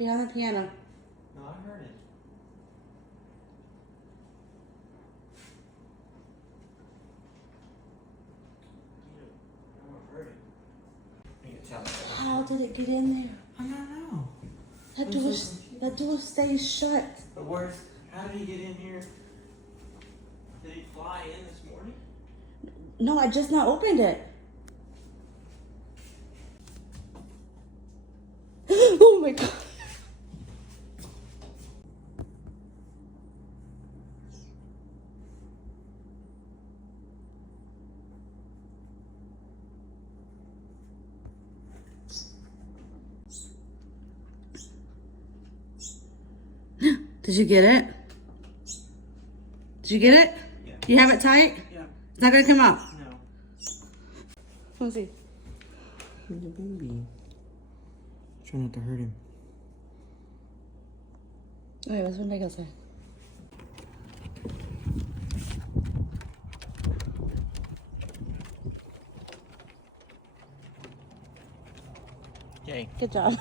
Behind the piano. No, I heard it. I heard it. You can tell. How did it get in there? I don't know. That door stays shut. But where's? How did he get in here? Did he fly in this morning? No, I just not opened it. Oh my god. Did you get it? Did you get it? Yeah. You have it tight? Yeah. It's not gonna come out. No. Let's see. He's a baby. Try not to hurt him. Okay, let's make outside. Okay. Good job.